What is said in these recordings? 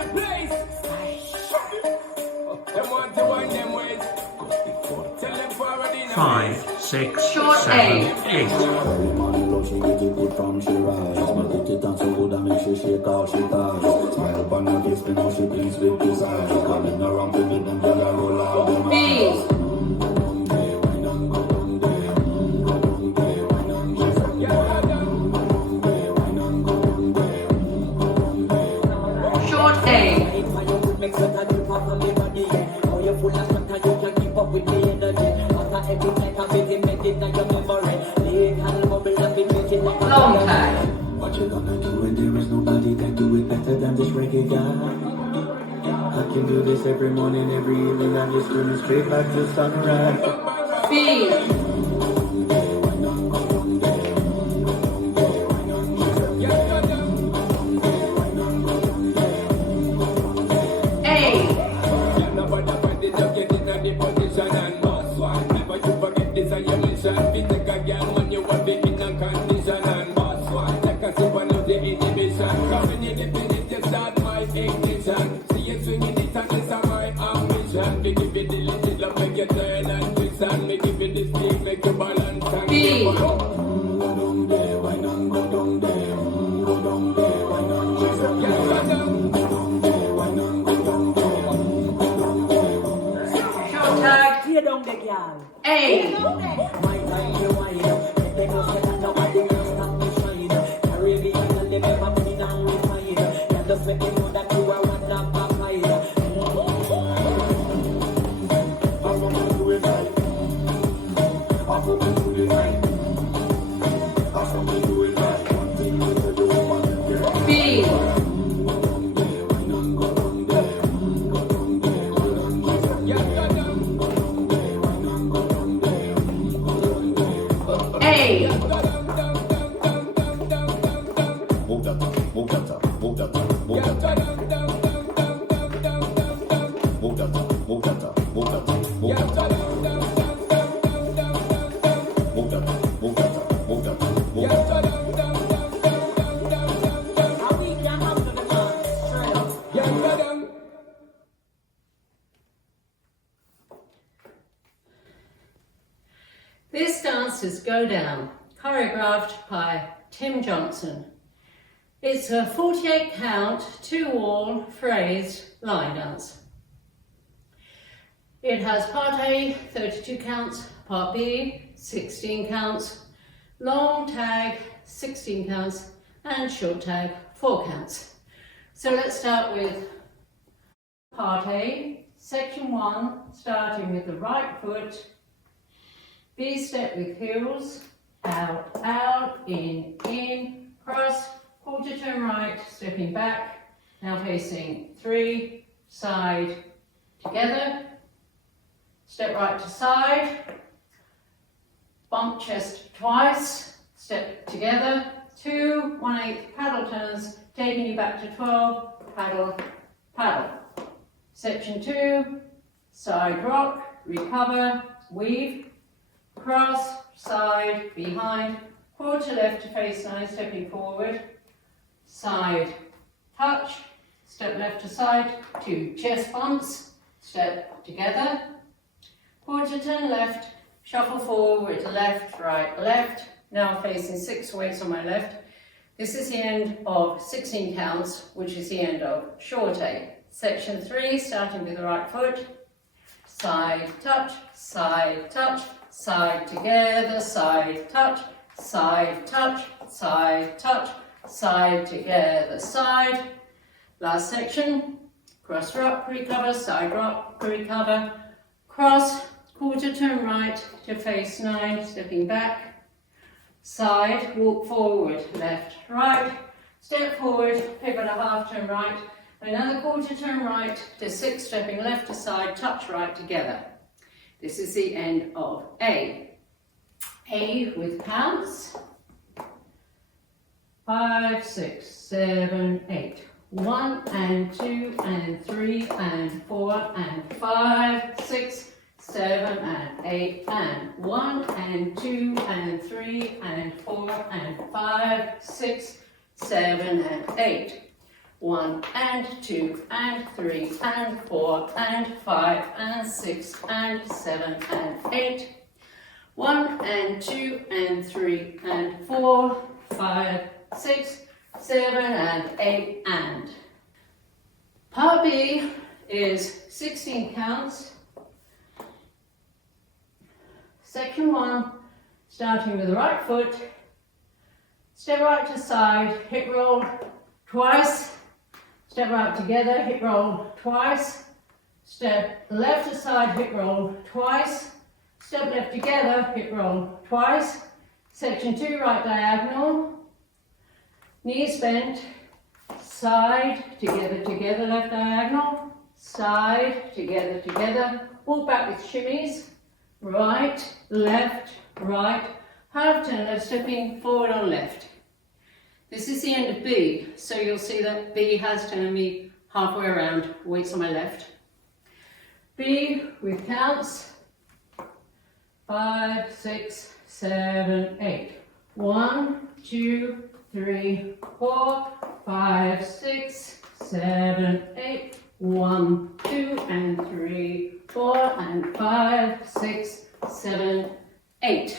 the place. Them want to wind them ways. Tell them forward in 5, 6, Short 7, 8. She get it good from she rise. But it it so good and make she shake out she ties. Smile upon her face, me know she pleased with this eyes. Coming around to me, them gyal a roll out them eyes. Short A. Long tag. What you gonna do when there is nobody that do it better than this reggae guy? I can do this every morning, every evening. I'm just doing straight back to sunrise. B. This dance is Go Down, choreographed by Tim Johnson. It's a 48 count, 2-wall, phrased line dance. It has part A, 32 counts, part B, 16 counts, long tag, 16 counts, and short tag, 4 counts. So let's start with part A, section 1, starting with the right foot, B step with heels, out, out, in, cross, quarter turn right, stepping back, now facing 3, side, together, step right to side, bump chest twice, step together, 2 1/8 paddle turns, taking you back to 12, paddle, paddle. Section 2, side rock, recover, weave, cross, side, behind, quarter left to face 9, stepping forward, side, touch, step left to side, 2 chest bumps, step together, quarter turn left, shuffle forward, left, right, left, now facing 6 weights on my left. This is the end of 16 counts, which is the end of short A. Section 3, starting with the right foot, side, touch, side, touch, side together, side, touch, side, touch, side, touch, side together, side. Last section, cross rock, recover, side rock, recover, cross, quarter turn right to face 9, stepping back, side, walk forward, left, right, step forward, pivot a half turn right, another quarter turn right to 6, stepping left to side, touch right together. This is the end of A. A with counts, 5, 6, 7, 8. 1 and 2 and 3 and 4 and 5, 6, 7 and 8 and 1 and 2 and 3 and 4 and 5, 6, 7 and 8. 1 and 2 and 3 and 4 and 5 and 6 and 7 and 8. 1 and 2 and 3 and 4, 5, 6, 7 and 8 and. Part B is 16 counts. Section 1, starting with the right foot, step right to side, hip roll twice, step right together, hip roll twice, step left to side, hip roll twice, step left together, hip roll twice. Section 2, right diagonal, knees bent, side, together, together, left diagonal, side, together, together, walk back with shimmies, right, left, right, half turn left, stepping forward on left. This is the end of B, so you'll see that B has turned me halfway around, weights on my left. B with counts, 5, 6, 7, 8. 1, 2, 3, 4, 5, 6, 7, 8. 1, 2 and 3, 4 and 5, 6, 7, 8.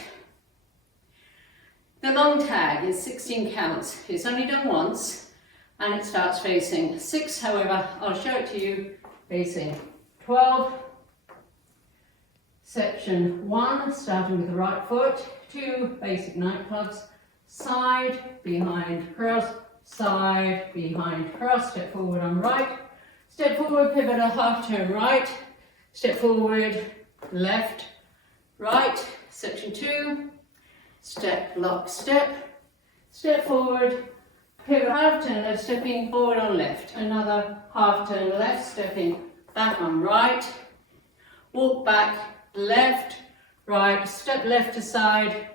The long tag is 16 counts. It's only done once and it starts facing 6, however, I'll show it to you facing 12. Section 1, starting with the right foot, 2 basic nightclubs, side, behind, cross, side, behind, cross, step forward on right, step forward, pivot a half turn right, step forward, left, right, section 2, step, lock, step forward, pivot half turn left, stepping forward on left, another half turn left, stepping back on right, walk back, left, right, step left to side,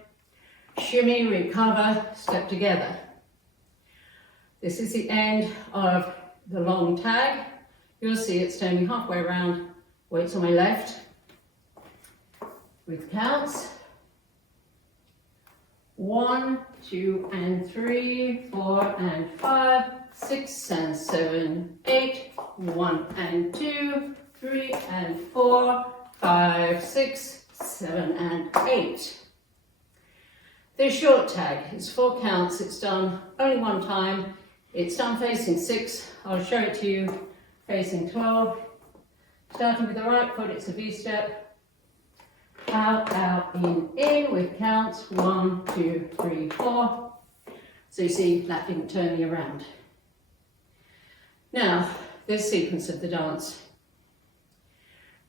shimmy, recover, step together. This is the end of the long tag. You'll see it's turning halfway around, weights on my left, with counts. 1, 2 and 3, 4 and 5, 6 and 7, 8, 1 and 2, 3 and 4, 5, 6, 7 and 8. The short tag is 4 counts, it's done only one time, it's done facing 6, I'll show it to you facing 12. Starting with the right foot, it's a V-step. Out, out, in with counts 1, 2, 3, 4. So you see that didn't turn me around. Now, this sequence of the dance.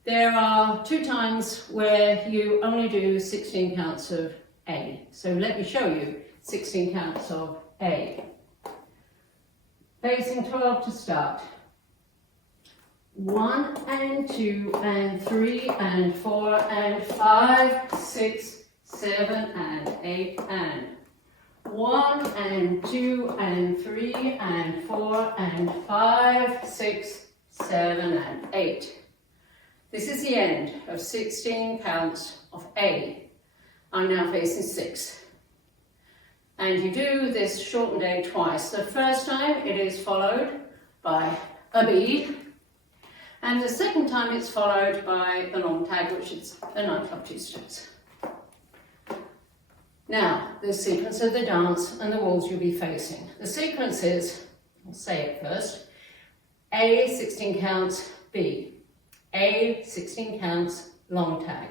There are 2 times where you only do 16 counts of A. So let me show you 16 counts of A. Facing 12 to start. 1 and 2 and 3 and 4 and 5, 6, 7 and 8 and 1 and 2 and 3 and 4 and 5, 6, 7 and 8. This is the end of 16 counts of A. I'm now facing 6. And you do this shortened A twice. The first time it is followed by a B. And the second time it's followed by the long tag, which is a nightclub 2 steps. Now, the sequence of the dance and the walls you'll be facing. The sequence is, I'll say it first, A, 16 counts, B. A, 16 counts, long tag.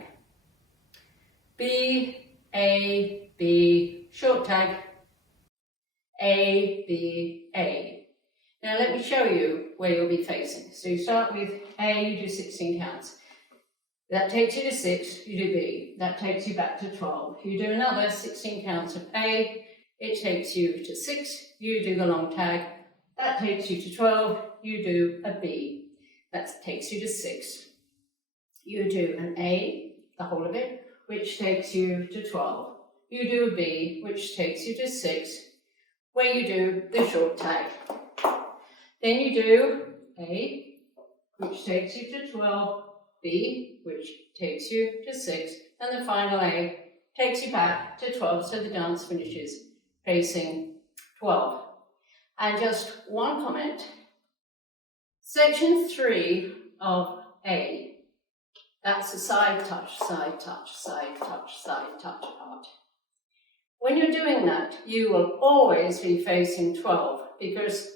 B, A, B, short tag. A, B, A. Now let me show you where you'll be facing. So you start with A, you do 16 counts. That takes you to 6, you do B. That takes you back to 12. You do another 16 counts of A, it takes you to 6, you do the long tag. That takes you to 12, you do a B. That takes you to 6. You do an A, the whole of it, which takes you to 12. You do a B, which takes you to 6, where you do the short tag. Then you do A, which takes you to 12, B, which takes you to 6, and the final A takes you back to 12, so the dance finishes facing 12. And just one comment. Section 3 of A, that's the side touch, side touch, side touch, side touch part. When you're doing that, you will always be facing 12 because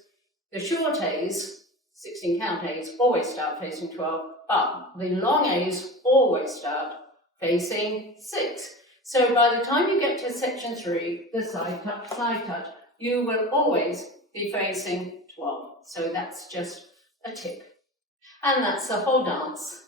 the short A's, 16 count A's, always start facing 12, but the long A's always start facing 6. So by the time you get to section 3, the side touch, you will always be facing 12. So that's just a tip. And that's the whole dance.